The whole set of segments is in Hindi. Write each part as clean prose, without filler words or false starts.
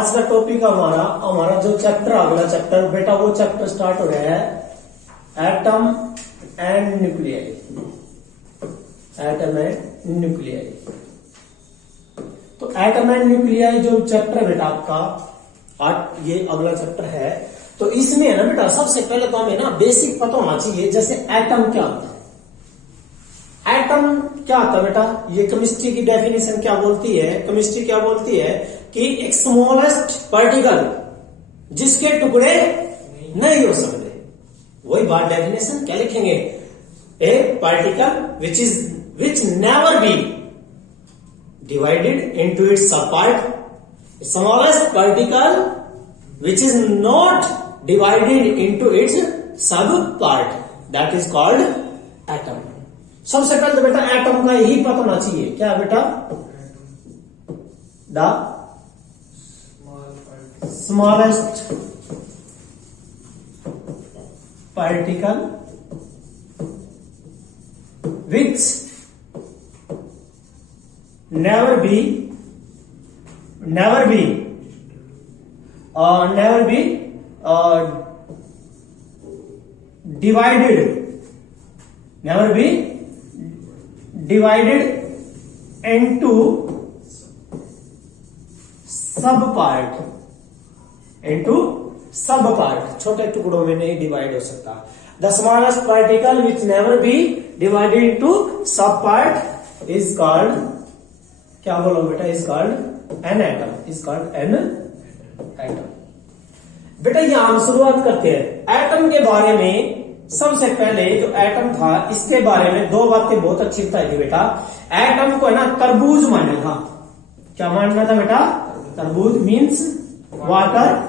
आज का टॉपिक हमारा जो चैप्टर अगला चैप्टर बेटा वो चैप्टर स्टार्ट हो रहा है atom and nuclei. Atom and nuclei. तो एटम एंड न्यूक्लियाई जो चैप्टर है बेटा आपका आज ये अगला चैप्टर है। तो इसमें है ना बेटा सबसे पहले तो हमें ना बेसिक पता होना चाहिए जैसे एटम क्या होता है। एटम क्या होता है बेटा, ये केमिस्ट्री की डेफिनेशन क्या बोलती है, केमिस्ट्री क्या बोलती है कि एक स्मॉलेस्ट पार्टिकल जिसके टुकड़े नहीं हो सकते। वही बात डेफिनेशन क्या लिखेंगे, a particle which never be divided into its sub part. Smallest particle which is not divided into its sub part, that is called atom. सबसे पहले तो बेटा एटम का यही पता होना चाहिए, क्या बेटा, the smallest particle which never be divided into सब पार्ट, छोटे टुकड़ों में नहीं डिवाइड हो सकता। The smallest particle which never be divided into सब पार्ट इज कॉल्ड, क्या बोलो बेटा, is called an atom, is called an atom. बेटा यहां हम शुरुआत करते हैं एटम के बारे में। सबसे पहले जो एटम था इसके बारे में दो बातें बहुत अच्छी बताई थी बेटा। एटम को है ना तरबूज माना था। क्या मानना था बेटा, तरबूज मीन्स वाटर,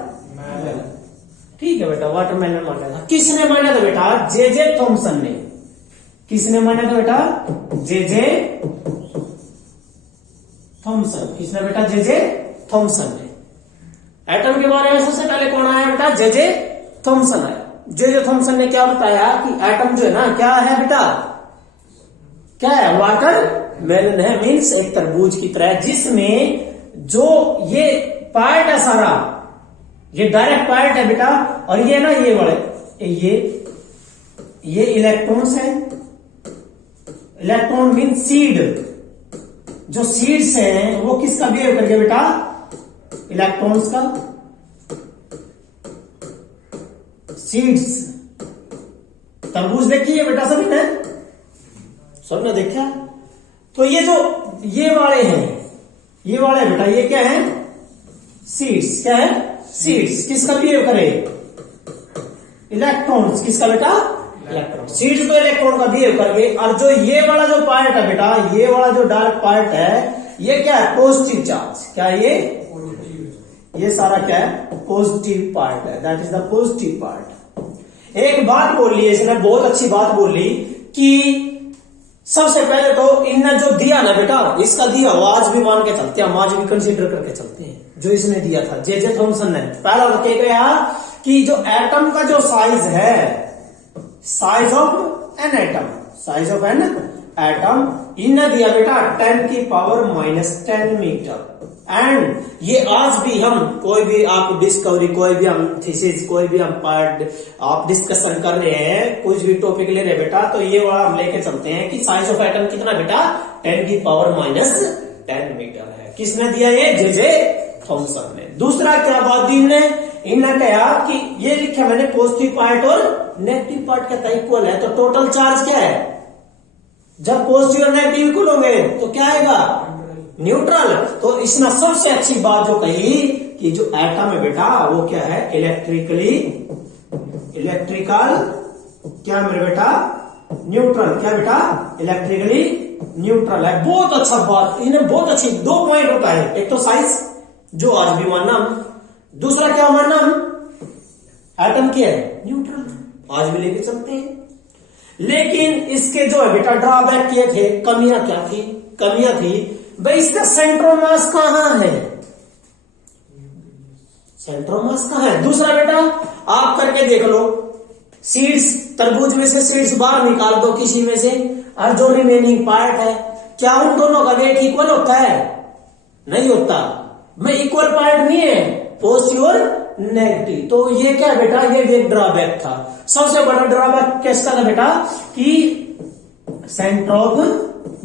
ठीक है बेटा, वाटरमेलन माना था। किसने माना था बेटा, जे थॉमसन ने। किसने माना था बेटा, जे थॉमसन। किसने बेटा, जे थॉमसन ने। एटम के बारे में सबसे पहले कौन आया बेटा, जे थॉमसन आया। जे थॉमसन ने क्या बताया कि एटम जो है ना क्या है बेटा, क्या है, वाटर मेलन है, मीन्स एक तरबूज की तरह, जिसमें जो ये पार्ट है सारा, ये डायरेक्ट पार्ट है बेटा, और ये ना ये वाले ये इलेक्ट्रॉन्स है। इलेक्ट्रॉन मीन्स सीड, जो सीड्स हैं वो किसका बिहेव करके बेटा, इलेक्ट्रॉन्स का। सीड्स, तरबूज देखी है बेटा सभी ने, सबने देखा। तो ये जो ये वाले हैं, ये वाले बेटा ये क्या है, सीड्स। क्या है, सीड्स। किसका बिहेव करे, इलेक्ट्रॉन्स। किसका बेटा, इलेक्ट्रॉन। सीड्स तो इलेक्ट्रॉन का बिहेव करके। और जो ये वाला जो पार्ट है बेटा, ये वाला जो डार्क पार्ट है, ये क्या है, पॉजिटिव चार्ज। क्या है ये सारा क्या है, पॉजिटिव पार्ट है, that is the positive part. एक बात बोली है इसने, बहुत अच्छी बात बोली कि सबसे पहले तो इनने जो दिया ना बेटा, इसका दिया आज भी मान के चलते हैं, हम आज भी कंसीडर करके चलते हैं, जो इसने दिया था जे थॉमसन ने। पहला तो कह गया कि जो एटम का जो साइज है, size of an atom, size of an atom, इन्हें दिया बेटा 10⁻⁻10 मीटर। एंड ये आज भी हम कोई भी आप डिस्कवरी, कोई भी हम थीसिस, कोई भी हम पार्ट आप डिस्कशन कर रहे हैं, कुछ भी टॉपिक ले रहे हैं बेटा, तो ये वाला हम लेके चलते हैं कि साइज ऑफ एटम कितना बेटा, 10⁻⁻10 मीटर है। किसने दिया ये, जे थॉमसन ने। दूसरा क्या बात दी इन्हें कहा कि ये लिखा मैंने पॉजिटिव पार्ट और नेगेटिव पार्ट कहता है इक्वल है, तो टोटल चार्ज क्या है, जब पॉजिटिव और नेगेटिव इक्वल होंगे तो क्या आएगा, न्यूट्रल। तो इसमें सबसे अच्छी बात जो कही कि जो एटम है बेटा वो क्या है, इलेक्ट्रिकल क्या मेरे बेटा, न्यूट्रल। क्या बेटा, इलेक्ट्रिकली न्यूट्रल है। बहुत अच्छा बात, इन्हें बहुत अच्छी दो पॉइंट होता है, एक तो साइज जो आज भी मानना, दूसरा क्या मानना, एटम क्या है, न्यूट्रल, आज भी लेके चलते हैं। लेकिन इसके जो है बेटा ड्रॉबैक किए थे, कमियां क्या थी, कमियां थी भाई इसका सेंट्रोमास कहां है, सेंट्रोमास कहां है। दूसरा बेटा आप करके देख लो, सीड्स, तरबूज में से सीड्स बाहर निकाल दो किसी में से, और जो रिमेनिंग पार्ट है, क्या उन दोनों का वेट इक्वल होता है, नहीं होता। में इक्वल पार्ट नहीं है, पॉजिटिव और नेगेटिव। तो ये क्या बेटा, ये एक ड्रॉबैक था। सबसे बड़ा ड्रॉबैक किसका था बेटा, कि सेंटर ऑफ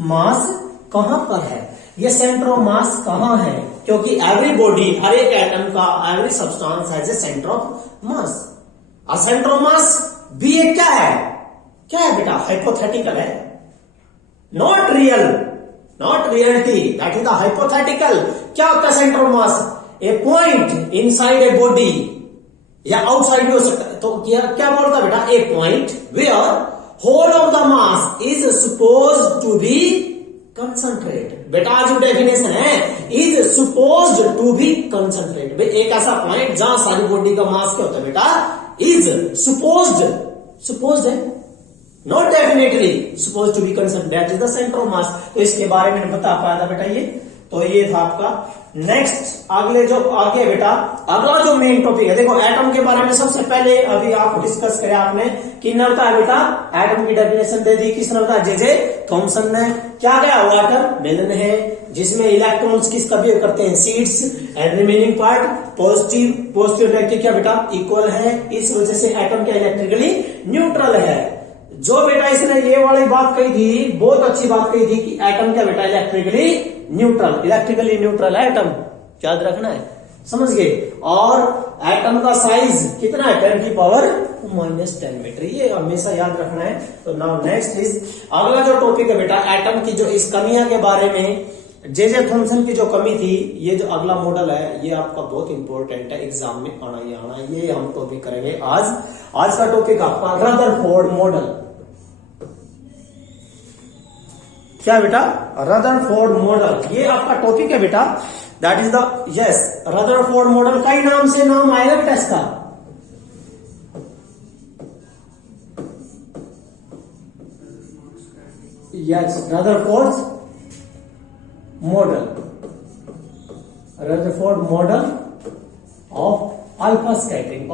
मास कहां पर है। ये सेंटर ऑफ मास कहां है, क्योंकि एवरी बॉडी, हर एक एटम का, every substance has a centre of मास। और सेंटर ऑफ मास भी एक क्या है बेटा, हाइपोथेटिकल है, not real, not reality, that is the hypothetical. क्या होता है centre of mass, a point inside a body या आउटसाइड भी हो सकता है। तो क्या बोलता बेटा, a point where whole of the mass is supposed to be concentrate. बेटा जो डेफिनेशन है, is supposed to be concentrate. एक ऐसा पॉइंट जहां सारी बॉडी का मास क्या होता है बेटा, इज सपोज्ड है, not definitely, supposed to be concentrate, that is the centre of mass. तो इसके बारे में बता पाया था बेटा ये। तो ये था आपका। नेक्स्ट आगे बेटा, अगला जो मेन टॉपिक है, देखो एटम के बारे में सबसे पहले अभी आप डिस्कस करें आपने, किन ने बताया बेटा, एटम की डेफिनेशन दे दी, किसने बताया, जे थॉमसन ने। क्या गया, वाटर मेलन है, जिसमें इलेक्ट्रॉन्स किसका बिहेव करते हैं, seeds, and remaining part positive negative क्या बेटा, इक्वल है। इस वजह से एटम क्या इलेक्ट्रिकली न्यूट्रल है। जो बेटा इसने ये वाली बात कही थी, बहुत अच्छी बात कही थी कि एटम क्या बेटा इलेक्ट्रिकली न्यूट्रल है एटम, याद रखना है, समझ गए। और एटम का साइज कितना है, 10⁻⁻10 मीटर, ये हमेशा याद रखना है। तो नाउ नेक्स्ट इज, अगला जो टॉपिक है बेटा एटम की जो इस कमियां के बारे में, जे थॉमसन की जो कमी थी, ये जो अगला मॉडल है ये आपका बहुत इंपॉर्टेंट है, एग्जाम में आना ही आना, ये हम टॉपिक करेंगे आज का टॉपिक आपका रदरफोर्ड मॉडल। क्या बेटा, रदरफोर्ड मॉडल, ये आपका टॉपिक है बेटा, that is the yes Rutherford model. कई नाम से नाम आएगा बेटा इसका, yes Rutherford model of alpha scattering,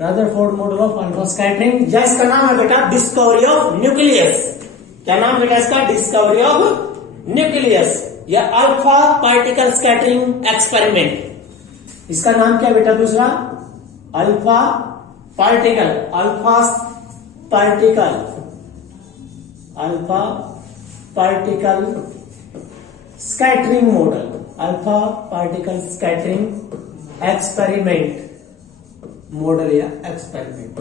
Rutherford model of alpha scattering. या इसका नाम है बेटा डिस्कवरी ऑफ न्यूक्लियस। क्या नाम है बेटा इसका, डिस्कवरी ऑफ न्यूक्लियस या अल्फा पार्टिकल स्कैटरिंग एक्सपेरिमेंट। इसका नाम क्या बेटा दूसरा, alpha particle scattering model, alpha particle scattering experiment model या एक्सपेरिमेंट,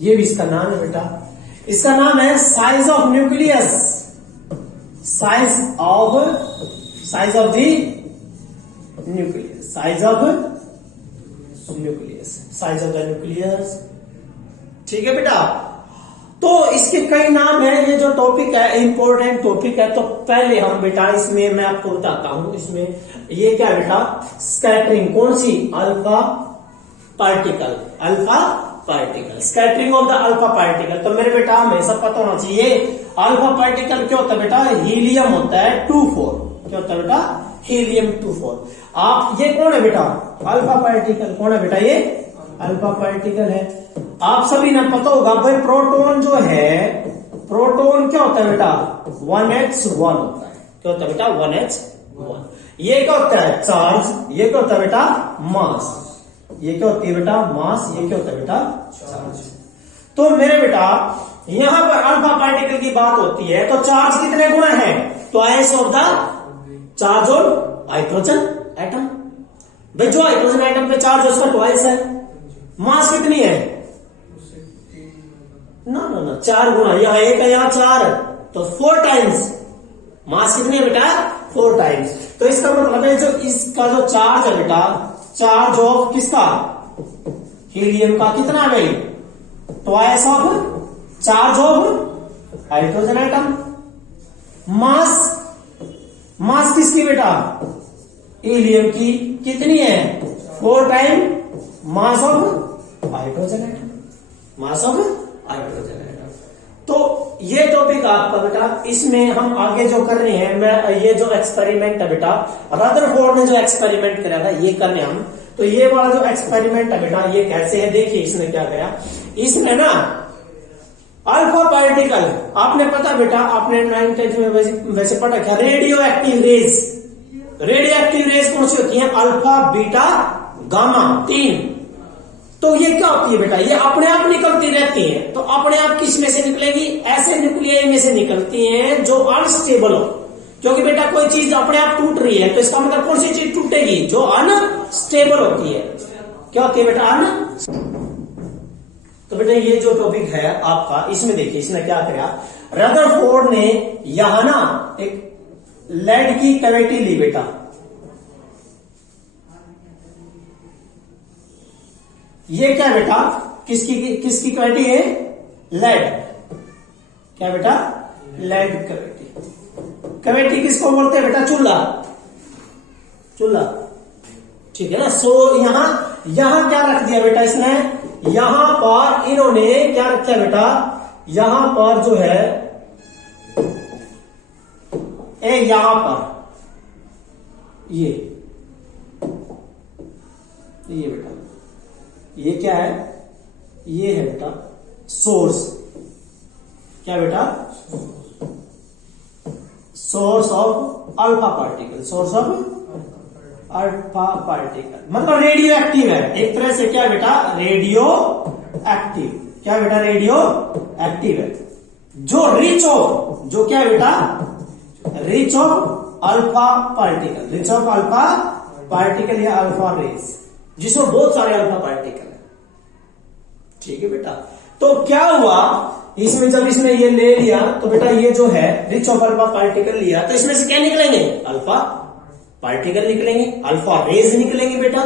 ये भी इसका नाम है बेटा। इसका नाम है size of nucleus, size of the nucleus, ठीक है बेटा। तो इसके कई नाम है, ये जो टॉपिक है इंपॉर्टेंट टॉपिक है। तो पहले हम बेटा इसमें मैं आपको बताता हूं, इसमें ये क्या बेटा, स्कैटरिंग कौन सी, alpha particle, scattering of the alpha particle. तो मेरे बेटा हमेशा पता होना चाहिए, अल्फा पार्टिकल क्या होता है बेटा, हीलियम होता है 2-4, क्या होता है बेटा, हीलियम 2-4। आप ये कौन है बेटा, अल्फा पार्टिकल कौन है बेटा, ये अल्फा पार्टिकल है। आप सभी ने पता होगा भाई, प्रोटॉन जो है, प्रोटॉन क्या होता है बेटा, 1h1 होता है, क्या होता है बेटा, 1h1। ये क्या होता है, चार्ज, ये क्या होता है बेटा, मास, ये क्या होती है बेटा, मास, ये क्या होता है बेटा, चार्ज। तो मेरे बेटा यहां पर अल्फा पार्टिकल की बात होती है, तो चार्ज कितने गुना है, twice of the charge of hydrogen atom. भाई जो हाइड्रोजन एटम पे चार्ज है उसका ट्वाइस है। मास कितनी है, ना 4 गुना, यहाँ 1 है यहाँ 4, तो 4 टाइम्स मास कितनी है बेटा, 4 टाइम्स। तो इसका मतलब है जो इसका जो चार्ज है बेटा, चार्ज ऑफ किसका, हीलियम का कितना है भाई, twice of charge of hydrogen atom. Mass किसकी बेटा, हीलियम की कितनी है, 4 time mass of hydrogen atom, तो ये टॉपिक आपका बेटा, इसमें हम आगे जो कर रहे हैं, मैं ये जो एक्सपेरिमेंट है बेटा, रदरफोर्ड ने जो एक्सपेरिमेंट करा था ये करने हम। तो ये वाला जो एक्सपेरिमेंट है बेटा, ये कैसे है, देखिए इसने क्या करा, इसने ना अल्फा पार्टिकल, आपने पता बेटा, आपने 9th में वैसे पढ़ा क्या, radio active rays, radio active rays कौन सी होती है? Alpha, beta, gamma, 3। तो ये क्या होती है बेटा? ये अपने आप निकलती रहती है। तो अपने आप किस में से निकलेगी? ऐसे न्यूक्लियाई में से निकलती हैं जो अनस्टेबल हो। क्योंकि बेटा कोई चीज अपने आप टूट रही है तो इसका मतलब कौन सी चीज टूटेगी? जो अनस्टेबल होती है। क्या होती है बेटा? तो बेटा ये जो टॉपिक है आपका, इसमें देखिए इसने क्या किया, रदरफोर्ड ने यहां ना एक लेड की कैविटी ली बेटा। ये क्या बेटा? किसकी कैविटी है? लेड। क्या बेटा? Lead cavity. कैविटी किसको बोलते हैं बेटा? चूल्हा। ठीक है ना। सो यहां क्या रख दिया बेटा इसने? यहां पर इन्होंने क्या रखा बेटा? यहां पर जो है यहां पर ये बेटा, ये क्या है? ये है बेटा सोर्स। क्या बेटा? Source of alpha particle. Source of alpha particle मतलब रेडियो एक्टिव है एक तरह से। क्या बेटा? Radio active. क्या बेटा? रेडियो एक्टिव है जो रिच ऑफ, जो क्या बेटा? Rich of alpha particle. Rich of alpha particle या अल्फा रेस, जिसमें बहुत सारे अल्फा पार्टिकल है। ठीक है बेटा। तो क्या हुआ इसमें? जब इसने ये ले लिया तो बेटा ये जो है रिच ऑफ अल्फा पार्टिकल लिया तो इसमें से क्या निकलेंगे? अल्फा पार्टिकल निकलेंगे, अल्फा रेज निकलेंगे बेटा,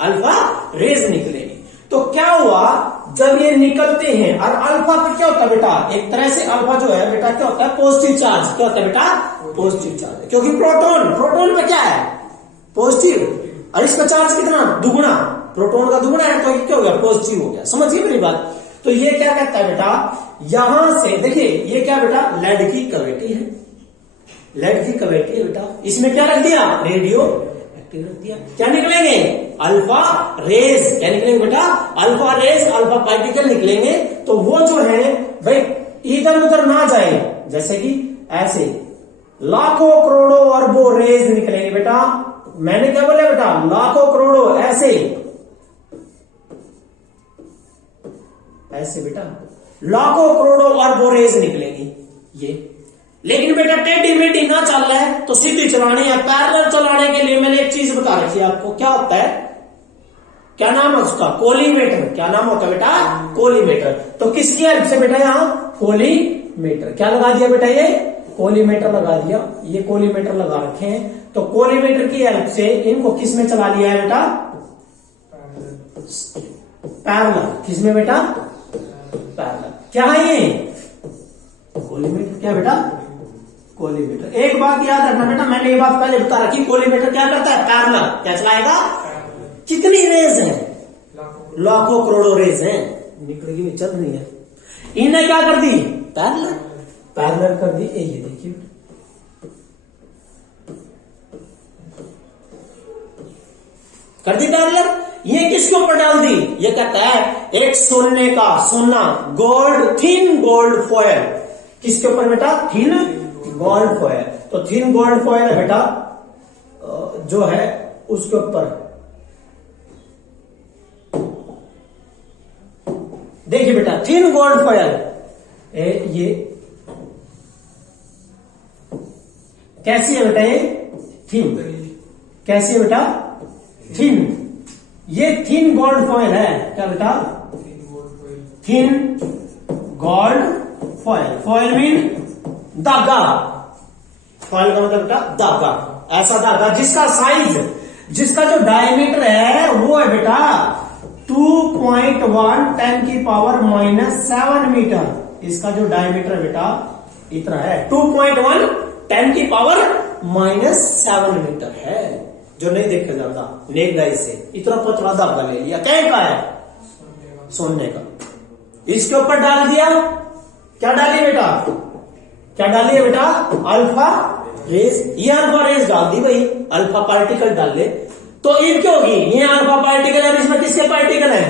अल्फा रेज निकलेंगे। तो क्या हुआ जब ये निकलते हैं? और अल्फा पे क्या होता है बेटा? एक तरह से अल्फा जो है बेटा क्या होता है? Positive charge. क्या होता है बेटा? Positive charge. क्योंकि प्रोटॉन पे क्या है? पॉजिटिव। और इसका चार्ज कितना? दुगुना। प्रोटॉन का दुगुना है तो क्या हो गया? पॉजिटिव हो गया। समझिए मेरी बात। तो ये क्या कहता है बेटा? यहां से देखिए ये क्या बेटा? लेड की कैविटी है। लेड की कैविटी है बेटा। इसमें क्या रख दिया? रेडियो एक्टिव रख दिया। क्या निकलेंगे? Alpha rays. क्या निकलेंगे बेटा? अल्फा रेज, अल्फा पार्टिकल निकलेंगे। तो वो जो है भाई इधर उधर ना जाए, जैसे कि ऐसे लाखों करोड़ों अरबों रेज निकलेंगे बेटा। मैंने क्या बोला बेटा? लाखों करोड़ों। ऐसे बेटा लाखों करोड़ों अरबों रेज निकलेगी ये। लेकिन बेटा टेढ़ी मेढ़ी ना चल रहा है तो सीधी चलानी है। पैरेलल चलाने के लिए मैंने एक चीज बता रखी है आपको। क्या होता है? क्या नाम है उसका? कोलीमेटर। क्या नाम होता है बेटा? कोलीमेटर। तो किसकी हेल्प से बेटा? यहां कोलीमेटर। क्या लगा दिया बेटा? ये कोलीमेटर लगा दिया। ये कोलीमेटर लगा रखे हैं। तो कोलीमेटर की हेल्प से इनको किस में चला लिया है बेटा? पैरेलल। किस में बेटा? पैरेलल। क्या है ये? कोलीमेटर। क्या बेटा? कोलीमेटर। एक बात याद रखना बेटा, मैंने ये बात पहले बता रखी। कोलीमेटर क्या करता है? पैरेलल। क्या चलाएगा? कितनी रेज है? लाखों करोड़ों रेज है। निकलेगी नहीं, चल रही है। इन्हें क्या कर दी? पैरेलल। पैरेलल कर दी। ये देखिए कर दी पैरेलल। ये किसके ऊपर डाल दी? ये कहता है एक सोने का सोना गोल्ड, थिन गोल्ड फॉयल। किसके ऊपर बेटा? Thin gold foil. तो थिन गोल्ड फॉयल है बेटा जो है उसके ऊपर देखिए बेटा थिन गोल्ड फॉयल। ये कैसी है बेटा? ये थिन। कैसी है बेटा? थिन। ये थिन गोल्ड फॉयल है। क्या बेटा? Thin gold foil. Foil mean धागा। फॉयल का मतलब बेटा धागा। ऐसा धागा जिसका साइज, जिसका जो डायमीटर है वो है बेटा 2.1 10 की पावर -7 मीटर। इसका जो डायमीटर है बेटा इतना है 2.1 10 की पावर -7 मीटर है। जो नहीं देखा जाता नेक डाई से इतना पतला धागा ले लिया। क्या का है? सोने का। इसके ऊपर डाल दिया। क्या डाली बेटा? क्या डाली है बेटा? Alpha rays. ये अल्फा रेज डाल दी भाई, अल्फा पार्टिकल डाल ले तो ये क्या होगी? ये अल्फा पार्टिकल है। इसमें किसके पार्टिकल है?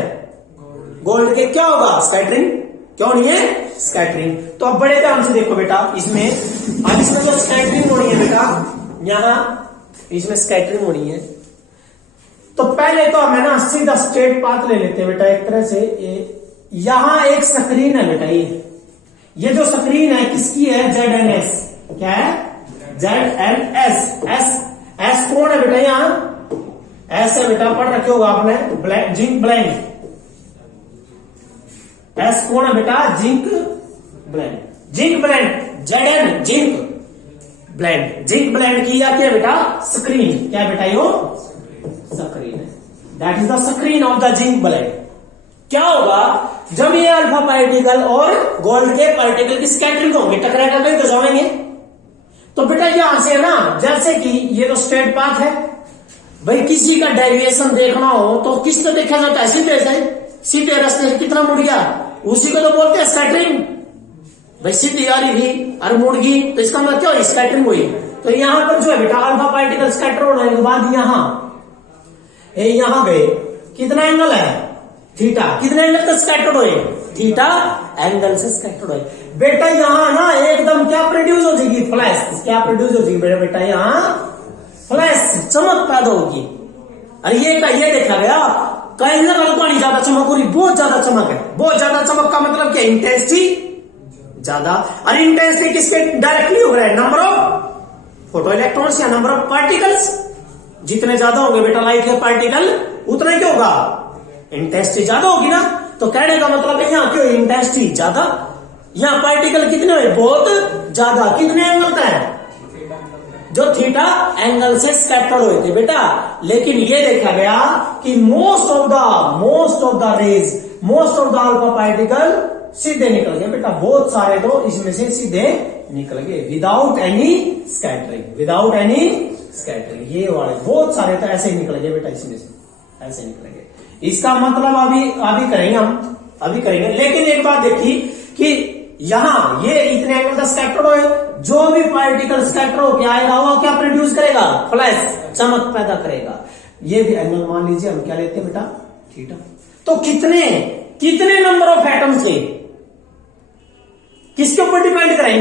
गोल्ड के। क्या होगा? स्कैटरिंग। क्यों नहीं है? स्कैटरिंग। तो अब बड़े ध्यान से देखो बेटा इसमें। अब इसमें जो स्कैटरिंग हो रही है बेटा, यहां इसमें स्कैटरिंग होनी है। तो पहले तो हमें ना सीधा स्ट्रेट पाथ ले लेते हैं बेटा एक तरह से। यहां एक स्क्रीन है बेटा, ये जो स्क्रीन है किसकी है? ZNS। क्या है? ZNS। एस कौन है बेटा? यहां एस है बेटा, पढ़ रखे होगा आपने, जिंक ब्लेंड। एस कौन है बेटा? Zinc blende. Zinc blende ZN zinc blende. Zinc blende की क्या बेटा? स्क्रीन। क्या बेटा? यो स्क्रीन है। That is the screen of the zinc blende. क्या होगा जब ये अल्फा पार्टिकल और गोल्ड के पार्टिकल की स्कैटरिंग होंगे, टकरा कर तो जाएंगे। तो बेटा यहां से ना, जैसे कि ये तो स्ट्रेट पाथ है भाई, किसी का डेविएशन देखना हो तो किस तरह देखा जाता है? सीधे से, सीधे रास्ते से कितना मुड़ गया, उसी को तो बोलते हैं स्कैटरिंग। भाई सीधी आ रही थी और मुड़ गई, तो इसका मतलब क्या हुई? स्कैटरिंग हुई। तो यहां पर जो है बेटा अल्फा पार्टिकल स्कैटर होने के बाद यहां गए, कितना एंगल है? थीटा। कितने एंगल तक स्कैटर्ड हुए? थीटा एंगल से स्कैटर्ड हुए। बेटा यहां ना एकदम क्या प्रोड्यूस हो जाएगी? फ्लैश। क्या प्रोड्यूस हो जाएगी बेटा? यहां फ्लैश, चमक पैदा होगी। अरे ये देखा गया कहीं ना कहीं पानी ज्यादा चमक हो रही, बहुत ज्यादा चमक है। बहुत ज्यादा चमक का मतलब क्या? इंटेंसिटी ज्यादा। और इंटेंसिटी किसके डायरेक्टली हो रहा है? नंबर ऑफ फोटो इलेक्ट्रॉन्स या नंबर ऑफ पार्टिकल्स। जितने ज्यादा होंगे बेटा लाइट के पार्टिकल, उतना क्या होगा? इंटेंसिटी ज्यादा होगी ना। तो कहने का मतलब है यहाँ क्यों इंटेंसिटी ज्यादा, यहाँ पार्टिकल कितने हुए? बहुत ज्यादा। कितने एंगल का है? जो थीटा एंगल से स्कैटर्ड हुए थे बेटा। लेकिन ये देखा गया कि most of the rays, most of the alpha particle सीधे निकल गए बेटा। बहुत सारे तो इसमें से सीधे निकल गए without any scattering, without any scattering. ये वाले बहुत सारे तो ऐसे ही निकल गए बेटा, इसमें से ऐसे निकल गए। इसका मतलब अभी करेंगे हम, अभी करेंगे। लेकिन एक बात देखिए कि यहां ये इतने एंगल का स्कैटर हो, जो भी पार्टिकल स्कैटर होकर आएगा वो क्या प्रोड्यूस करेगा? फ्लैश, चमक पैदा करेगा। ये भी एंगल मान लीजिए हम क्या लेते हैं बेटा? थीटा। तो कितने नंबर ऑफ एटम्स थे? किसके ऊपर डिपेंड करें?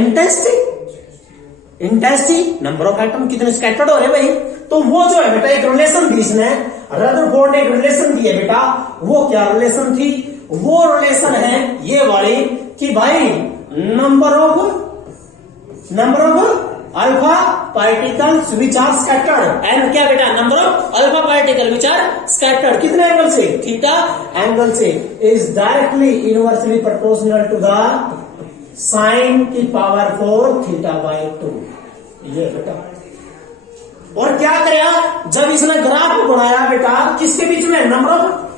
इंटेंसिटी, नंबर ऑफ एटम कितने स्कैटर्ड हो रहे भाई। तो वो जो है बेटा एक रिलेशन दी इसने, रदरफोर्ड ने एक रिलेशन दी है बेटा। वो क्या रिलेशन थी? वो रिलेशन है ये वाली कि भाई number of alpha particles which are scattered and क्या बेटा? Number of alpha particle which are scattered. कितने एंगल से? थीटा एंगल से। Is directly inversely proportional to the sine की पावर 4 थीटा बाई 2। ये बेटा। और क्या किया जब इसने ग्राफ बनाया बेटा? किसके बीच में? नंबर ऑफ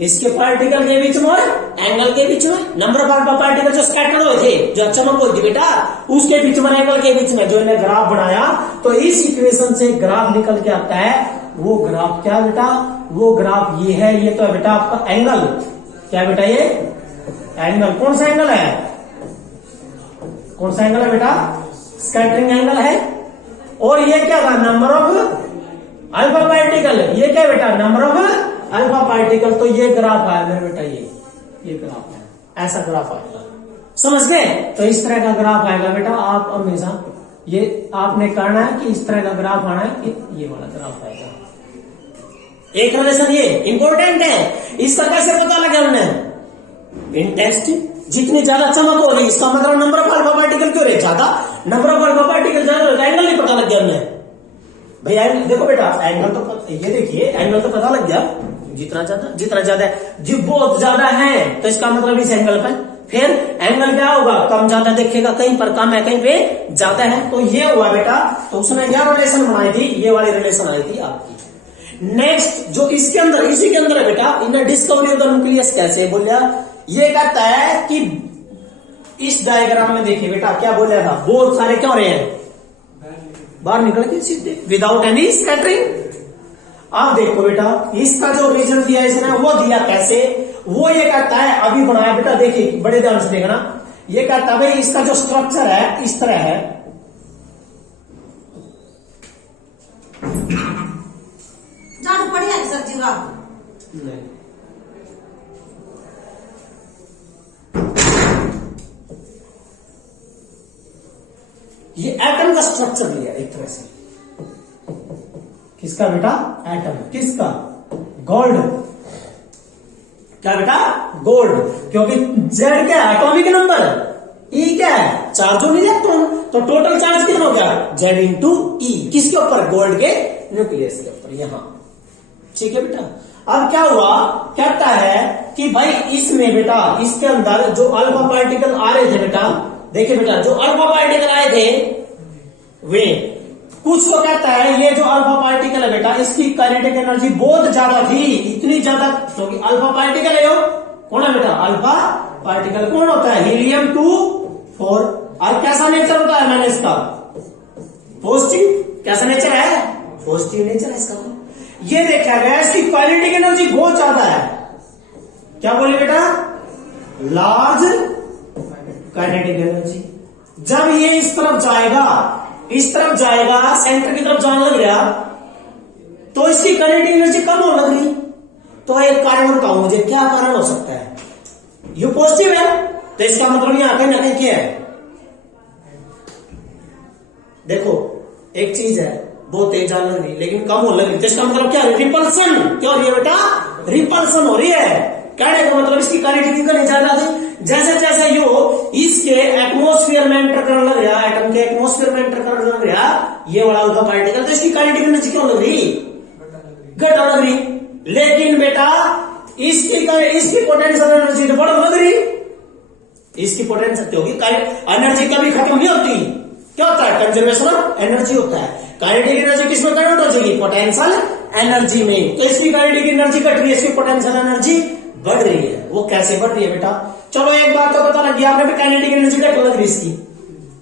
इसके पार्टिकल के बीच में और एंगल के बीच में। नंबर ऑफ अल्फा पार्टिकल जो स्कैटर्ड हुए थे, जो चमक हुई थी बेटा, उसके बीच में, एंगल के बीच में जो इन्हें ग्राफ बनाया। तो इस इक्वेशन से ग्राफ निकल के आता है। वो ग्राफ क्या बेटा? वो ग्राफ ये है। ये तो है बेटा आपका एंगल। क्या बेटा? ये एंगल कौन सा एंगल है? कौन सा एंगल है बेटा? स्कैटरिंग एंगल है। और ये क्या था? Number of alpha particle. ये क्या बेटा? Number of alpha particle. तो ये ग्राफ आया मेरे बेटा, ये ग्राफ है, ऐसा ग्राफ आएगा। समझ गए? तो इस तरह का ग्राफ आएगा बेटा। आप हमेशा ये आपने करना है कि इस तरह का ग्राफ आना है कि ये वाला ग्राफ आएगा। एक रिलेशन ये इंपॉर्टेंट है। इसका कैसे पता लगा हमने? इंटेंसिटी जितनी ज्यादा चमक हो रही, इसका मतलब नंबर ऑफ अल्फा पार्टिकल क्यों रहे? ज्यादा नंबर ऑफ अल्फा पार्टिकल ज्यादा, एंगल नहीं पता लग गया हमने भाई। एंगल देखो बेटा, एंगल तो ये देखिए, एंगल तो पता लग गया। जितना ज्यादा जो बहुत ज्यादा है तो इसका मतलब इस एंगल पर। फिर एंगल क्या होगा? कम ज्यादा देखेगा, कहीं पर कम है, कहीं पे ज्यादा है। तो ये हुआ बेटा। तो उसने क्या रिलेशन बनाई थी? ये वाली रिलेशन आई थी आपकी। नेक्स्ट जो इसके अंदर, इसी के अंदर है बेटा, इन डिस्कवरी ऑफ द न्यूक्लियस कैसे बोलिया? ये कहता है कि इस डायग्राम में देखिए बेटा क्या बोला था? बहुत सारे क्या हो रहे हैं? बाहर निकल के सीधे विदाउट एनी स्कैटरिंग। आप देखो बेटा, इसका जो रीजन दिया इसने, वो दिया कैसे? वो ये कहता है, अभी बनाया बेटा, देखिए बड़े ध्यान से देखना। ये कहता है भाई इसका जो स्ट्रक्चर है इस तरह है। झाड़ू पड़ी है सर जी का? नहीं, ये एटम का स्ट्रक्चर लिया एक तरह से। किसका बेटा? एटम। किसका? गोल्ड। क्या बेटा? गोल्ड। क्योंकि जेड क्या है? Atomic number. ई क्या है? Charge on electron. तो टोटल चार्ज कितना हो गया? जेड इंटू ई। किसके ऊपर? गोल्ड के न्यूक्लियस के ऊपर, यहां। ठीक है बेटा। अब क्या हुआ? कहता है कि भाई इसमें बेटा, इसके अंदर जो अल्फा पार्टिकल आ रहे थे बेटा, देखिए बेटा, जो अल्फा पार्टिकल आए थे वे कुछ को कहता है ये जो अल्फा पार्टिकल है बेटा, इसकी काइनेटिक एनर्जी बहुत ज्यादा थी, इतनी ज्यादा, क्योंकि अल्फा पार्टिकल है, कौन है बेटा? अल्फा पार्टिकल कौन होता है? हीलियम 2-4। और कैसा नेचर होता है? मैंने इसका पॉजिटिव। कैसा नेचर है? पॉजिटिव नेचर है इसका। ये देखा गया इसकी काइनेटिक एनर्जी बहुत ज्यादा है। क्या बोले बेटा? Large kinetic energy. जब ये इस तरफ जाएगा, सेंटर की तरफ जाने लग गया, तो इसकी काइनेटिक एनर्जी कम होने लग रही। तो एक कारण बताओ मुझे, क्या कारण हो सकता है? ये पॉजिटिव है, तो इसका मतलब यहां कहीं ना कहीं क्या है? देखो, एक चीज है बहुत तेज जाने लग रही, लेकिन कम होने लगी, तो इसका मतलब क्या है? रिपल्सन। क्या हो रही है बेटा? रिपल्सन हो रही है। कहने का मतलब इसकी काइनेटिक नहीं ज्यादा थी। जैसे जैसे यो इसके एटमोस्फियर में एंटर करने लग रहा, एटम के एटमोस्फियर में एंटर करने लग रहा ये वाला अल्फा पार्टिकल, तो इसकी काइनेटिक एनर्जी क्यों लग रही? घटने लग रही। लेकिन बेटा इसकी पोटेंशियल एनर्जी तो बढ़ने लग रही। इसकी पोटेंशियल होगी, एनर्जी कभी खत्म नहीं होती। क्या होता है? कंजर्वेशन ऑफ एनर्जी होता है। काइनेटिक एनर्जी किसमें कन्वर्ट हो जाएगी? पोटेंशियल एनर्जी में। तो इसकी काइनेटिक एनर्जी घट रही है, इसकी पोटेंशियल एनर्जी बढ़ रही है। वो कैसे बढ़ रही है बेटा? चलो एक बात तो पता लग गया आपने, काइनेटिक एनर्जी घट लग रही इसकी।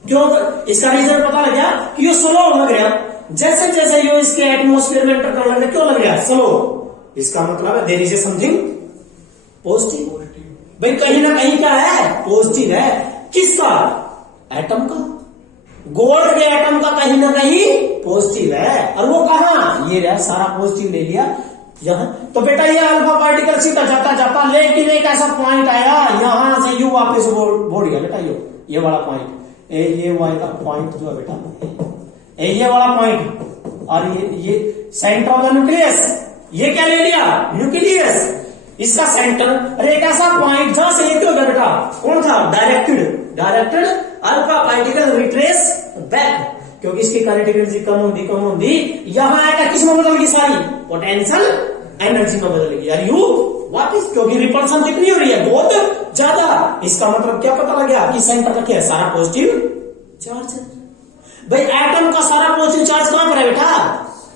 क्यों? इसका रीजन पता लग गया कि ये स्लो लग रहा। जैसे जैसे ये इसके एटमोस्फेयर में एंटर करने लग रहा, क्यों लग रहा है? स्लो। इसका मतलब है देयर इज समथिंग पॉजिटिव। भाई कहीं ना कहीं क्या है? पॉजिटिव है। किसका? एटम का। गोल्ड के एटम का कहीं ना कहीं पॉजिटिव है। और वो कहां? ये रहा, सारा पॉजिटिव ले लिया यहां। तो बेटा ये अल्फा पार्टिकल सीधा जाता जाता, लेकिन एक ऐसा पॉइंट आया यहां से यू वापस बोल गया बेटा, ये वाला पॉइंट, ये वाला पॉइंट जो है बेटा, ये वाला पॉइंट, और ये सेंटर ऑफ द न्यूक्लियस, ये क्या ले लिया? न्यूक्लियस, इसका सेंटर। अरे एक ऐसा पॉइंट जहां से ये होगा बेटा, कौन था? Directed alpha particle retrace back, क्योंकि इसकी काइनेटिक एनर्जी कम होती यहां आएगा, किसमें बदल गई? सारी पोटेंशियल एनर्जी में बदल गई। यार यू वापिस, क्योंकि रिपल्सन कितनी हो रही है? बहुत ज्यादा। इसका मतलब क्या पता लग गया कि सेंटर का क्या है? सारा पॉजिटिव चार्ज है। भाई एटम का सारा पॉजिटिव चार्ज कहां पर है बेटा?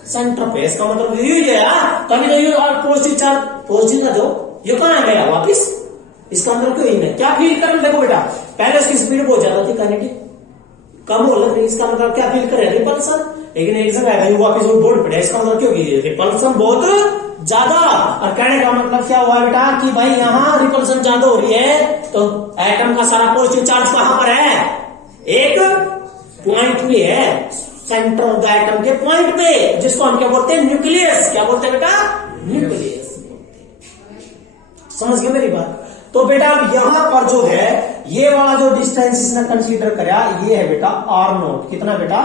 सेंटर पे। इसका मतलब यू है यार, तभी तो यू पॉजिटिव चार्ज, पॉजिटिव का जो ये कहां गया वापिस? इसका मतलब क्यों नहीं? क्या फील कर? देखो बेटा, पहले उसकी स्पीड बहुत ज्यादा थी, काइनेटिक कम हो लग रही। इसका मतलब क्या फील करे? रिपल्सन। लेकिन एक जगह वापिस वो बोर्ड पड़ा, इसका मतलब क्यों? रिपल्सन बहुत ज्यादा। और कहने का मतलब क्या हुआ बेटा कि भाई यहां रिपल्सन ज्यादा हो रही है, तो एटम का सारा पॉजिटिव चार्ज कहां पर है? एक पॉइंट पे है, सेंटर ऑफ द एटम के पॉइंट पे, जिसको हम क्या बोलते हैं? न्यूक्लियस। क्या बोलते हैं बेटा? न्यूक्लियस। समझ गए मेरी बात? तो बेटा अब यहां पर जो है ये वाला जो डिस्टेंस इसने कंसीडर करा, ये है बेटा R0। कितना बेटा?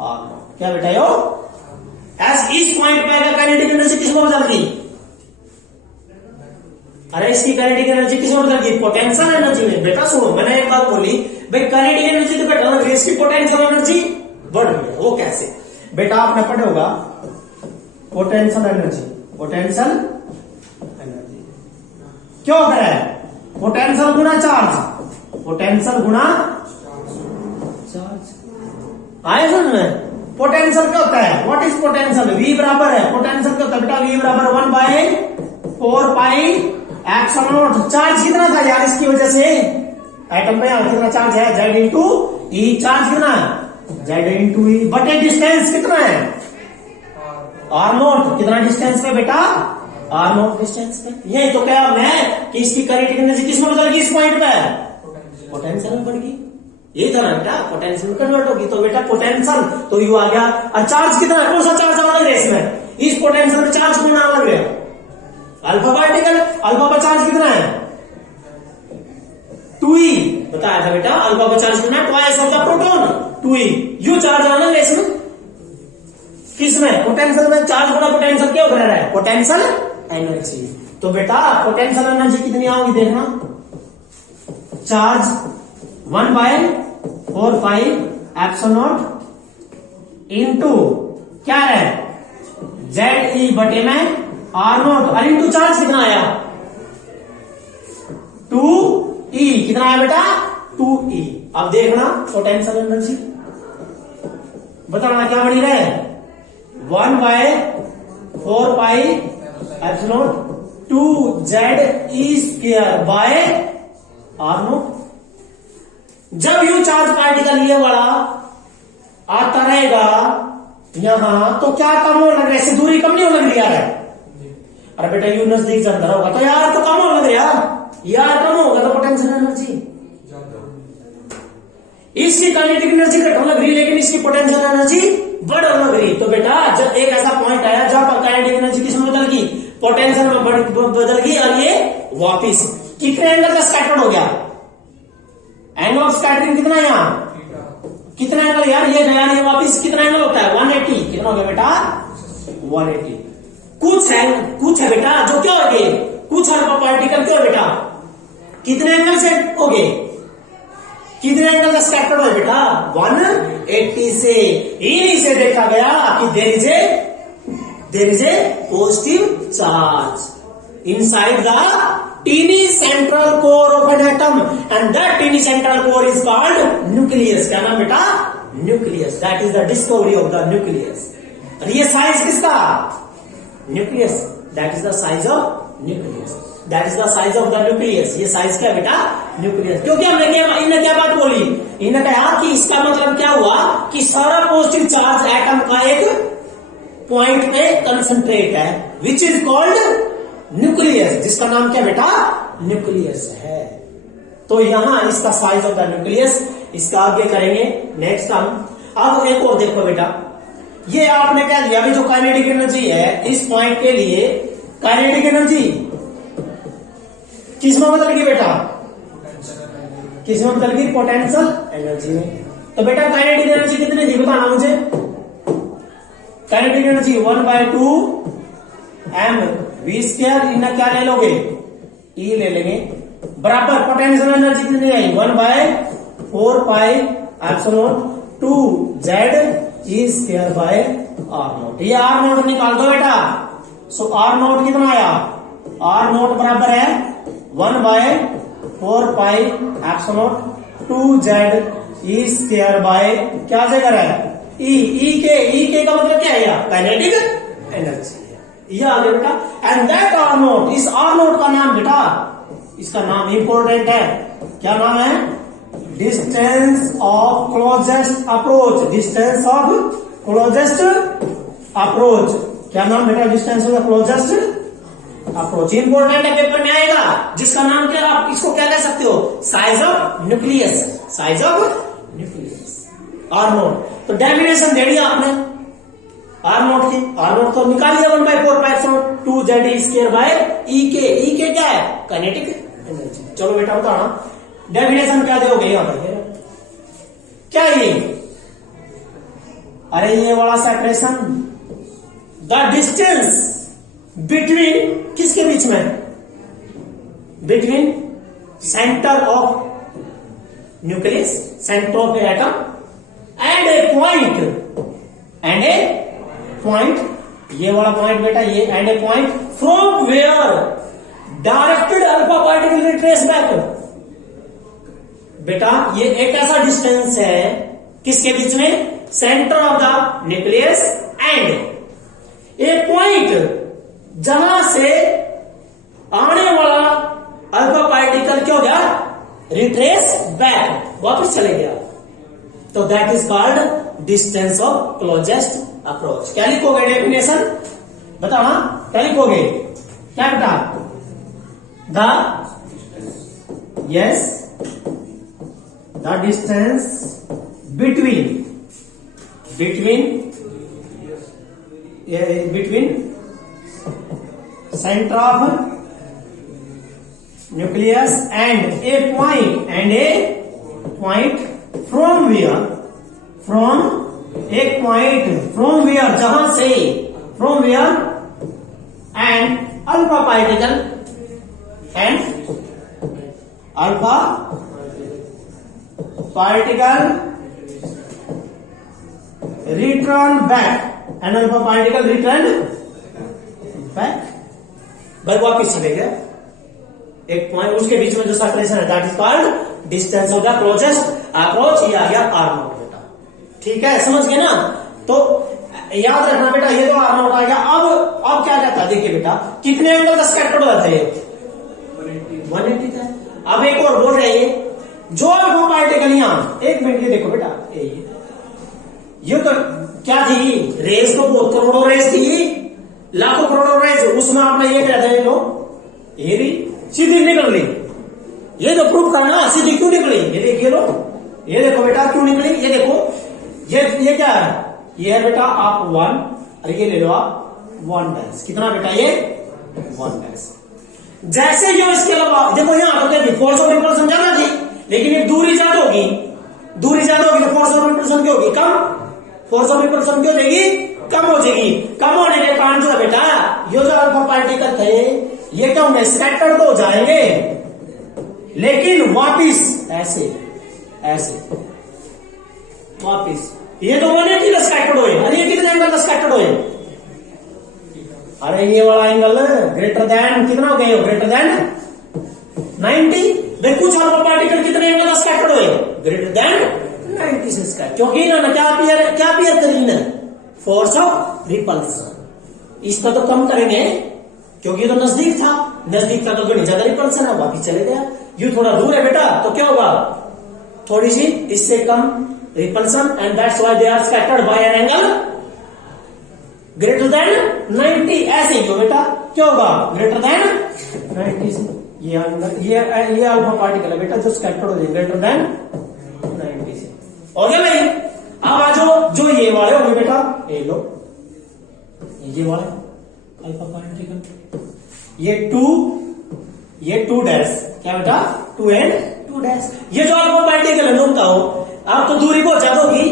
R0। क्या बेटा यो? इस पॉइंट पे अगर काइनेटिक एनर्जी किसमें बदल गई? अरे इसकी काइनेटिक एनर्जी किसमें बदल गई? पोटेंशियल एनर्जी में। बेटा सुनो, मैंने एक बात बोली, भाई काइनेटिक एनर्जी तो घट लग रही है, इसकी पोटेंशियल एनर्जी बढ़ रही है। वो कैसे? बेटा आपने पढ़े होगा पोटेंशियल एनर्जी। पोटेंशियल एनर्जी क्यों होता है? पोटेंशियल गुना चार्ज, पोटेंशियल गुना चार्ज। आए समझ में? पोटेंशियल क्या होता है? What is potential? V बराबर है, पोटेंशियल क्या होता है बेटा? V बराबर 1/4 पाई एप्सिलॉन नॉट। चार्ज कितना था यार इसकी वजह से? एटम पे यहां कितना चार्ज है? Z इंटू ई। चार्ज कितना? Z इंटू ई बटे डिस्टेंस कितना है? R0। कितना डिस्टेंस पे बेटा? R0 डिस्टेंस पे। यही तो क्या मैं कि इसकी काइनेटिक एनर्जी किसमें बदल गई? इस पॉइंट पे पोटेंशियल में बढ़ गई। यही था ना बेटा, पोटेंशियल में कन्वर्ट होगी। तो बेटा पोटेंशियल तो यू आ गया। और चार्ज कितना? कौन सा चार्ज आने लग रहा है इसमें? इस पोटेंशियल में चार्ज कौन आने लग रहा है? Alpha particle. अल्फा का चार्ज कितना है? 2e बताया था बेटा। अल्फा का चार्ज कितना? Twice of the proton, 2e। You charge आना है इसमें किस में पोटेंशियल में चार्ज गुना पोटेंशियल क्या होकर रहा है, पोटेंशियल एनर्जी। तो बेटा पोटेंशियल एनर्जी कितनी आओगी देखना, चार्ज 1/4πε0 इंटू क्या है ZE बटे में R0 और इंटू चार्ज कितना आया 2E, कितना आया बेटा 2E। अब देखना पोटेंशियल एनर्जी बताना क्या बनी रहे, 1/4πε0 2ZE² बाय R0। जब यू चार्ज पार्टिकल ये वाला आता रहेगा यहां तो क्या कम होने लग रहा है, ऐसी दूरी कम नहीं होने लग रही है। अरे बेटा यू नजदीक से अंदर होगा तो यार तो कम होने लग रहा, यार कम होगा तो पोटेंशियल एनर्जी, इसकी काइनेटिक एनर्जी घटने लग रही लेकिन इसकी पोटेंशियल एनर्जी बढ़ने लग रही। तो बेटा जब एक ऐसा पॉइंट आया जहां पर काइनेटिक एनर्जी किसमें बदल गई, पोटेंशियल में बदल गई और ये वापिस कितने एंगल का स्कैटर्ड हो गया, एंगल ऑफ स्कैटरिंग कितना यहाँ, कितना एंगल यार ये गया ये वापिस कितना एंगल होता है 180, कितना हो गया बेटा 180। कुछ है बेटा जो क्या हो गए, कुछ अल्फा पार्टिकल क्या बेटा कितने एंगल से हो गए, कितने एंगल का स्कैटर्ड है बेटा 180 से। इन्हीं से देखा गया कि there is a positive charge inside the teeny central core of an atom and that teeny central core is called nucleus। क्या नाम बेटा nucleus, that is the discovery of the nucleus। और ये साइज किसका, nucleus, that is the size of nucleus, that is the size of the nucleus। ये साइज क्या बेटा nucleus। क्योंकि इन्हें क्या बात बोली, इन्हें कहा कि इसका मतलब क्या हुआ कि सारा पॉजिटिव चार्ज एटम का एक पॉइंट पे कंसंट्रेट है विच इज कॉल्ड न्यूक्लियस, जिसका नाम क्या बेटा न्यूक्लियस है। तो यहां इसका साइज ऑफ द न्यूक्लियस, इसका आगे करेंगे नेक्स्ट हम। अब एक और देखो बेटा, ये आपने क्या दिया अभी जो काइनेटिक एनर्जी है इस पॉइंट के लिए, काइनेटिक एनर्जी किसमें बदल गई बेटा, किसमें बदल गई पोटेंशियल एनर्जी में। तो बेटा काइनेटिक एनर्जी कितनी थी बताना मुझे, काइनेटिक एनर्जी 1/2mv², इन्हें क्या ले लोगे E ले लेंगे, बराबर पोटेंशियल एनर्जी कितनी आई 1/4πε0 2ZE² बाय R0। ये R0 निकाल दो बेटा। सो R0 कितना आया, R0 बराबर है 1/4πε0 2ZE² बाय क्या जगह है E के का मतलब क्या है काइनेटिक एनर्जी, ये आ गया बेटा। एंड दैट R0, इस R0 का नाम बेटा, इसका नाम इंपॉर्टेंट है, क्या नाम है, distance of closest approach, distance of closest approach. क्या नाम बेटा, distance of closest approach. Important है, पेपर में आएगा, जिसका नाम क्या, आप इसको क्या कह सकते हो, size of nucleus, size of nucleus R0। तो डेफिनेशन दे दिया आपने R0 की, R0 तो निकाल लिया 1/4πε0 2ZE² बाय E के क्या है काइनेटिक एनर्जी। चलो बेटा बताना डेफिनेशन क्या दोगे यहां पर, क्या ये, अरे ये वाला सेपरेशन, द डिस्टेंस बिटवीन, किसके बीच में, between centre of nucleus, centre of atom and a point, ये वाला पॉइंट बेटा ये, and a point from where directed alpha particle retrace back. बेटा ये एक ऐसा डिस्टेंस है किसके बीच में, centre of the nucleus and a point जहां से आने वाला अल्फा पार्टिकल क्या हो गया, रिट्रेस बैक, वापस चले गया। तो that is called distance of closest approach. क्या लिखोगे डेफिनेशन बताना, क्या लिखोगे, क्या बेटा, the distance between centre of nucleus and a point from एक पॉइंट फ्रॉम वेयर, जहां से, from where and alpha particle return back, and alpha particle return back, भाई वापिस चले गए एक पॉइंट, उसके बीच में जो सेपरेशन है that is called distance of the closest approach, ये आ गया आर नॉट बेटा। ठीक है, समझ गए ना। तो याद रखना बेटा, ये तो आर नॉट आ गया। अब क्या कहता है, देखिए बेटा, कितने एंगल का स्कैटर्ड हो जाते हैं, 180 का। अब एक और बोल रहे हैं, जो अल्फा पार्टिकल यहां, एक मिनट, ये देखो बेटा, ये तो क्या थी, रेस तो बहुत करोड़ों रेस थी, लाखों करोड़ों रेस, उसमें आपने ये कहते हैं, ये भी सीधी निकल गई, ये तो प्रूफ करना, सीधी क्यों निकली, ये देखिए लो, ये देखो बेटा क्यों निकली, ये देखो, ये क्या है, ये है बेटा आप 1, और ये ले लो आप 1 डैश, कितना बेटा ये 1 डैश। जैसे जो इसके अलावा देखो यहां पर देखिए फोर्स ऑफ रिपल्सन ज्यादा थी, लेकिन एक दूरी ज्यादा होगी, तो फोर्स ऑफ रिपल्सन क्या होगी, कम, फोर्स ऑफ रिपल्सन क्या हो जाएगी, कम हो जाएगी। कम होने के कारण जो है बेटा, ये जो अल्फा पार्टिकल थे ये क्या होंगे, स्कैटर्ड तो हो जाएंगे, लेकिन वापिस ऐसे वापिस, ये तो 180 का स्कैटर्ड हुए, अरे ये कितने एंगल का स्कैटर्ड हुए, अरे ये वाला एंगल ग्रेटर देन कितना हो गए, ग्रेटर देन 90। भाई कुछ अल्फा पार्टिकल कितने एंगल का स्कैटर्ड हुए, ग्रेटर देन 90 से स्कैटर, क्योंकि इन्होंने क्या पियर करी ना, फोर्स ऑफ रिपल्सन। इसका तो कम करेंगे क्योंकि ये तो नजदीक था तो घनी ज्यादा रिपल्सन है, वापिस चले गया। ये थोड़ा दूर है बेटा, तो क्या होगा, थोड़ी सी इससे कम repulsion, and that's why they are scattered by an angle greater than 90। ऐसे ही हो बेटा, क्या होगा, ग्रेटर देन 90 से, ये अल्फा पार्टिकल है बेटा जो स्कैटर्ड हो जाए ग्रेटर देन 90 से। हो गया भाई। अब आ जाओ, जो ये वाले हो गए बेटा, ये लो, ये वाले अल्फा पार्टिकल, ये 2 डैश, क्या बेटा 2 एंड 2 डैश। ये जो अल्फा पार्टिकल है नोटता हो आप, तो दूरी बहुत ज्यादा होगी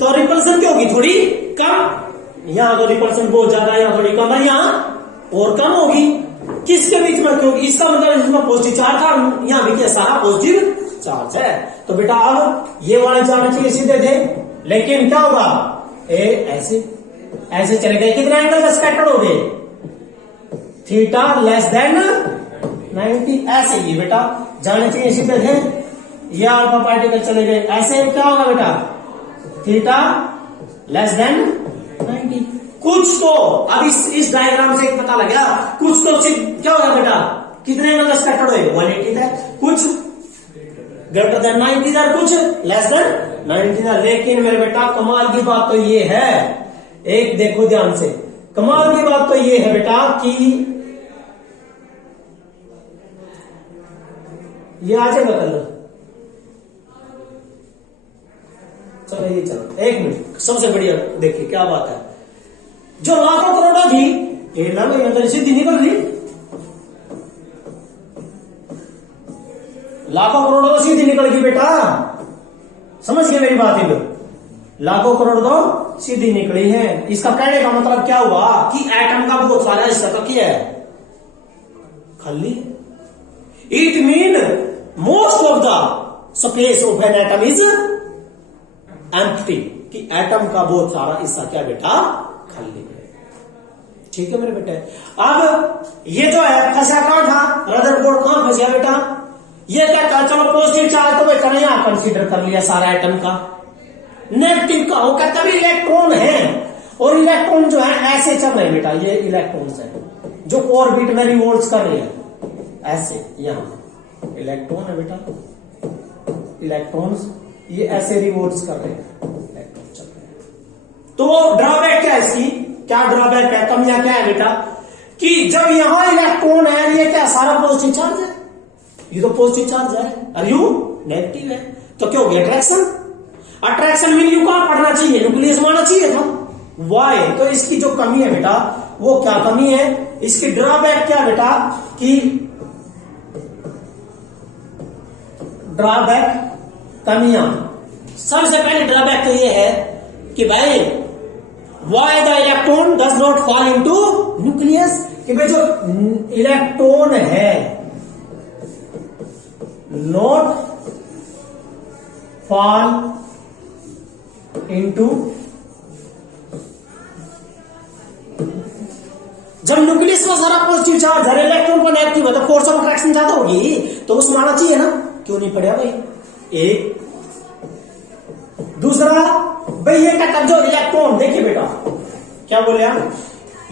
तो रिपल्सन क्या होगी, थोड़ी कम। यहां तो रिपल्सन बहुत ज्यादा, यहां थोड़ी कम है, यहां और कम होगी। किसके बीच में, क्योंकि इसका मतलब इसमें पॉजिटिव चार्ज था, यहां भी क्या सारा पॉजिटिव चार्ज है। तो बेटा अब ये वाले जाना चाहिए सीधे थे, लेकिन क्या होगा, ऐसे चले गए, कितना एंगल का स्कैटर्ड हो गए, थीटा लेस देन 90। ऐसे ही बेटा जाने चाहिए सीधे थे, ये अल्फा पार्टिकल चले गए, ऐसे क्या होगा बेटा, थीटा लेस देन 90। कुछ तो अब इस डायग्राम से पता लग गया, कुछ तो क्या होगा बेटा, कितने एंगल का स्कैटर्ड हुए, 180 था, कुछ ग्रेटर देन 90 था, कुछ लेस देन 90 था। लेकिन मेरे बेटा कमाल की बात तो ये है, एक देखो ध्यान से, कमाल की बात तो ये है बेटा कि ये आ जाएगा कलर, चलो ये चलो एक मिनट, सबसे बढ़िया देखिए क्या बात है, जो लाखों करोड़ों थी ये ना सीधी निकल रही, लाखों करोड़ों तो सीधी निकल गई बेटा, समझ गए मेरी बात, लाखों करोड़ तो सीधी निकली है। इसका कहने का मतलब क्या हुआ कि एटम का बहुत सारा हिस्सा का क्या है, खाली। It mean most of the space of an atom is empty, कि एटम का बहुत सारा हिस्सा क्या बेटा, खाली है। ठीक है मेरे बेटे। अब ये जो है फंसा कहां था, रदरफोर्ड कहां फंसा बेटा, ये क्या था, चलो पॉजिटिव चार्ज तो बेटा यहां कंसीडर कर लिया सारा एटम का, नेगेटिव का हो कहता भी इलेक्ट्रॉन है, और इलेक्ट्रॉन जो है ऐसे चल रहे हैं बेटा, ये इलेक्ट्रॉन्स है जो ऑर्बिट में रिवॉल्व कर रहे हैं, ऐसे यहां इलेक्ट्रॉन है बेटा, इलेक्ट्रॉन्स ये ऐसे रिवॉल्व कर रहे हैं, इलेक्ट्रॉन चल रहे हैं। तो ड्रॉबैक क्या है इसकी, क्या ड्रॉबैक है, कमियां क्या है बेटा, कि जब यहां इलेक्ट्रॉन है, ये क्या सारा पॉजिटिव चार्ज है, ये तो पॉजिटिव चार्ज है, और यू नेगेटिव है, तो क्या हो गया, अट्रैक्शन मीन यू कहां पढ़ना चाहिए, न्यूक्लियस में आना चाहिए था, वाई। तो इसकी जो कमी है बेटा, वो क्या कमी है, इसकी ड्रॉबैक क्या बेटा, कि ड्रॉबैक कमियां, सबसे पहले ड्रॉबैक तो ये है कि भाई why the electron does not fall into nucleus, कि भाई जो इलेक्ट्रॉन है नॉट फॉल इनटू, जब न्यूक्लियस का सारा पॉजिटिव चार्ज है, इलेक्ट्रॉन पर नेगेटिव है, तो फोर्स ऑफ अट्रैक्शन ज्यादा होगी, तो उसमें आना चाहिए ना, क्यों नहीं पड़ा भाई। एक दूसरा भाई ये क्या, जो इलेक्ट्रॉन देखिए बेटा क्या बोले आप,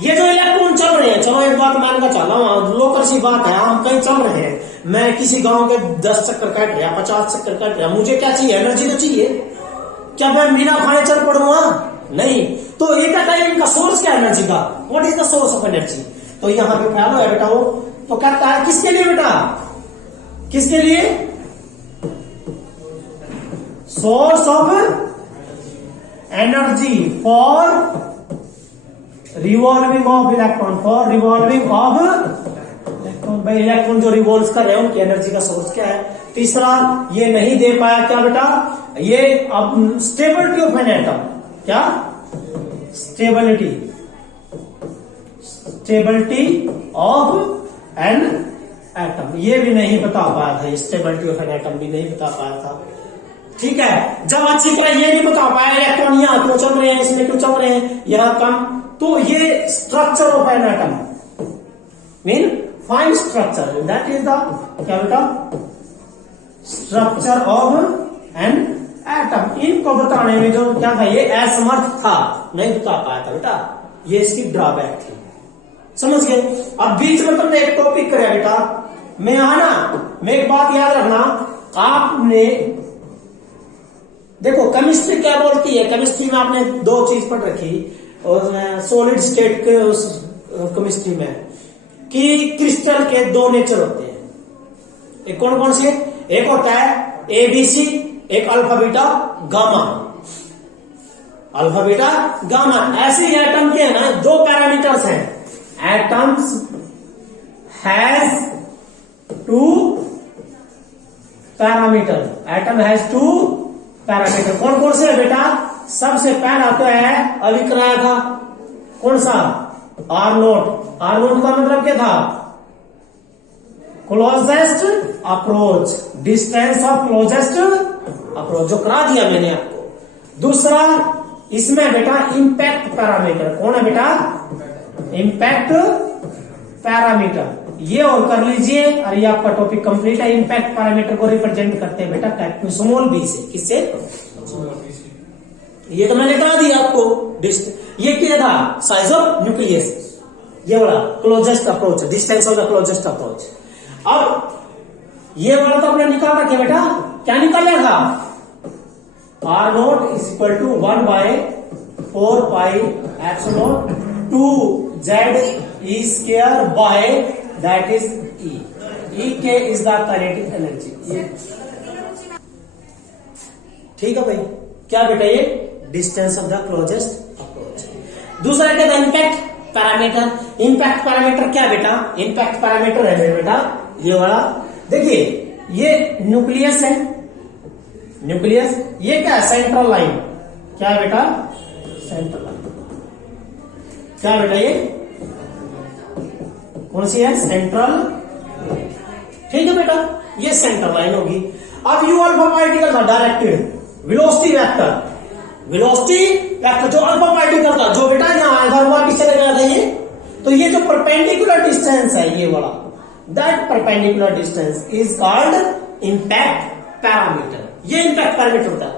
ये जो इलेक्ट्रॉन चल रहे हैं, चलो एक बात मान का चला, लोकल सी बात है, हम कहीं चल रहे हैं, मैं किसी गांव के 10 चक्कर काट रहा, 50 चक्कर काट रहा, मुझे क्या चाहिए, एनर्जी तो चाहिए, क्या मैं मीना खाने चल पड़ूंगा, नहीं। तो एक टाइम इनका सोर्स क्या एनर्जी का, what is the source of energy, तो यहां पे ख्याल है बेटा वो, तो कहता है किसके लिए बेटा, किसके लिए, source of energy for revolving of electron, for revolving of electron, भाई इलेक्ट्रॉन जो रिवॉल्व कर रहे हैं उनकी एनर्जी का सोर्स क्या है। तीसरा ये नहीं दे पाया क्या बेटा, ये अब स्टेबिलिटी ऑफ एन एटम, क्या stability, stability of an atom, ये भी नहीं बता पाया था, स्टेबिलिटी ऑफ एन एटम भी नहीं बता पाया था, ठीक है। जब अच्छी तरह ये नहीं बता पाया इलेक्ट्रॉन यहां क्यों चल रहे हैं, इसमें क्यों चल रहे हैं, यहां कम, तो ये structure of an atom mean fine structure, that is the क्या बेटा, स्ट्रक्चर ऑफ एन एटम। इनको बताने में जो क्या था, ये असमर्थ था, नहीं बता पाया था बेटा, ये इसकी ड्रॉबैक थी, समझ गए। अब बीच में तुमने एक टॉपिक कराया बेटा, मैं एक बात याद रखना, आपने देखो केमिस्ट्री क्या बोलती है, केमिस्ट्री में आपने 2 चीज पढ़ रखी, और सॉलिड स्टेट के उस केमिस्ट्री में, कि क्रिस्टल के 2 नेचर होते हैं, एक कौन कौन से, एक होता है एबीसी, एक alpha beta gamma, alpha beta gamma. ऐसे एटम के है ना 2 पैरामीटर्स हैं, atoms has 2 parameter, atom has 2 parameter, कौन कौन से है बेटा, सबसे पहला तो है अभी कराया था, कौन सा, आर नोट, आर नोट का मतलब क्या था, closest approach, distance of closest approach, जो करा दिया मैंने आपको। दूसरा इसमें बेटा इंपैक्ट पैरामीटर, कौन है बेटा, इंपैक्ट पैरामीटर, ये और कर लीजिए, और ये आपका टॉपिक कंप्लीट है। इंपैक्ट पैरामीटर को रिप्रेजेंट करते हैं बेटा स्मॉल बी से, किससे, ये तो मैंने करा दिया आपको, ये क्या था, साइज ऑफ न्यूक्लियस, ये वाला closest approach, distance of the closest approach. अब ये वाला तो आपने निकाल रखा बेटा, क्या निकाला था, R naught is equal to 1/4 pi epsilon 2 Z E square by that is E K is the kinetic energy, ठीक है भाई, क्या बेटा ये distance of the closest approach. दूसरा क्या था, इंपैक्ट पैरामीटर, इंपैक्ट पैरामीटर क्या बेटा, इंपैक्ट पैरामीटर है बेटा ये वाला, देखिए ये न्यूक्लियस है, न्यूक्लियस, ये क्या है, सेंट्रल लाइन, क्या है बेटा, सेंट्रल लाइन, क्या बेटा ये कौन सी है, सेंट्रल, ठीक है बेटा, ये सेंट्रल लाइन होगी। अब यू अल्फा पार्टिकल था directed velocity vector, velocity vector जो अल्फा पार्टिकल था, जो बेटा यहां आया था वापिस चले गया था ये, तो ये जो परपेंडिकुलर डिस्टेंस है ये वाला, that perpendicular distance is called impact parameter, ये इंपैक्ट पैरामीटर होता है।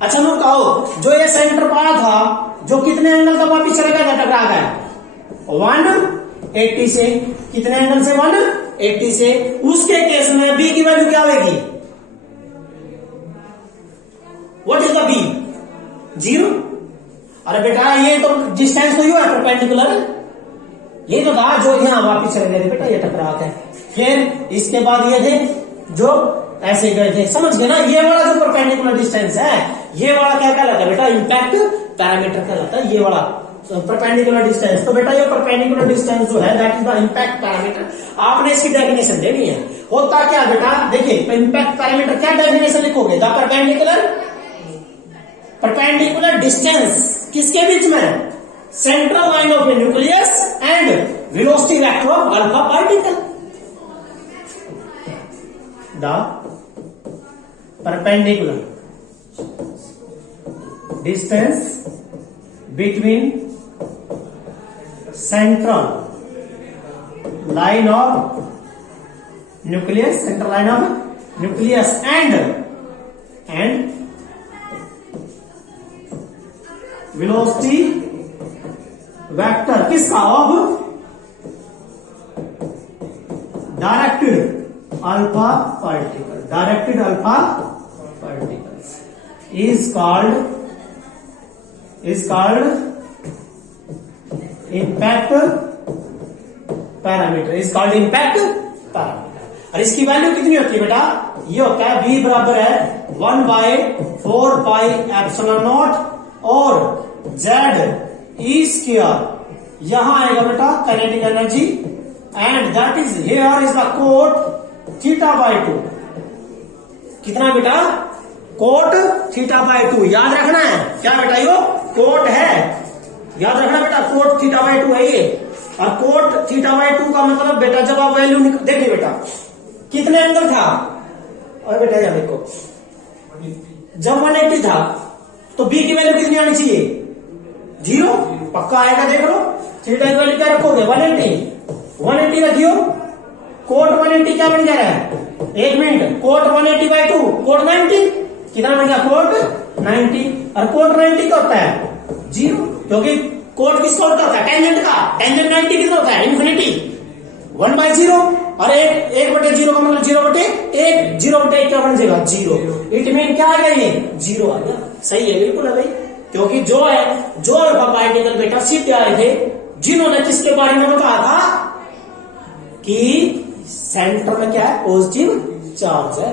अच्छा लोग कहो, जो ये सेंटर पाया था, जो कितने एंगल का वापिस चले गया था, टकरा गया 180 से, कितने एंगल से, 180 से, उसके केस में बी की वैल्यू क्या होगी, व्हाट इज द बी, 0। अरे बेटा ये तो डिस्टेंस तो यू है परपेंडिकुलर, ये तो था जो यहां वापिस चले गए थे बेटा, ये टकरा गए, फिर इसके बाद ये थे जो ऐसे गए थे, समझ गए ना। ये वाला जो परपेंडिकुलर डिस्टेंस है, ये वाला क्या कहलाता है बेटा, इंपैक्ट पैरामीटर कहलाता है, ये वाला परपेंडिकुलर डिस्टेंस। तो बेटा ये परपेंडिकुलर डिस्टेंस जो है that is the impact parameter, आपने इसकी डेफिनेशन देनी है। होता क्या बेटा, देखिए इंपैक्ट पैरामीटर क्या डेफिनेशन लिखोगे, द परपेंडिकुलर परपेंडिकुलर डिस्टेंस किसके बीच में? Central line of A nucleus and velocity vector of alpha particle. The perpendicular distance between central line of nucleus, central line of nucleus and velocity vector किसका? of directed alpha particles is called impact parameter, is called impact parameter. और इसकी वैल्यू कितनी होती है बेटा? ये होता है v बराबर है 1/4πε0 और z e स्क्वायर यहां आएगा बेटा kinetic energy and that is here is the cot θ/2। कितना बेटा? कोट θ/2। याद रखना है क्या बेटा? यो कोट है, याद रखना बेटा, कोट θ/2 है ये। और कोट θ/2 का मतलब बेटा जब आप वैल्यू देखिए बेटा कितने एंगल था, और बेटा यहां देखो जब 180 था तो बी की वैल्यू कितनी आनी चाहिए? 0। पक्का आएगा, देख लो। थीटा की वैल्यू क्या रखोगे? 180 रखियो। कोट 180 क्या बन जा रहा है? एक मिनट, कोट 180/2 कोट 90 कितना बन गया? कोट 90। और कोट 90 का होता है 0 क्योंकि कोट किसका होता है? टेंजेंट का। टेंजेंट 90 कितना होता है? इन्फिनिटी 1/0 और 1/0 का मतलब 0/1 0/1 क्या बन जाएगा? 0। इट मीन क्या आ गया? ये 0 आ गया। सही है, बिल्कुल है भाई, क्योंकि जो अल्फा पार्टिकल बेटा सीधे आए थे जिन्होंने किसके बारे में बताया था कि सेंटर में क्या है? पॉजिटिव चार्ज है।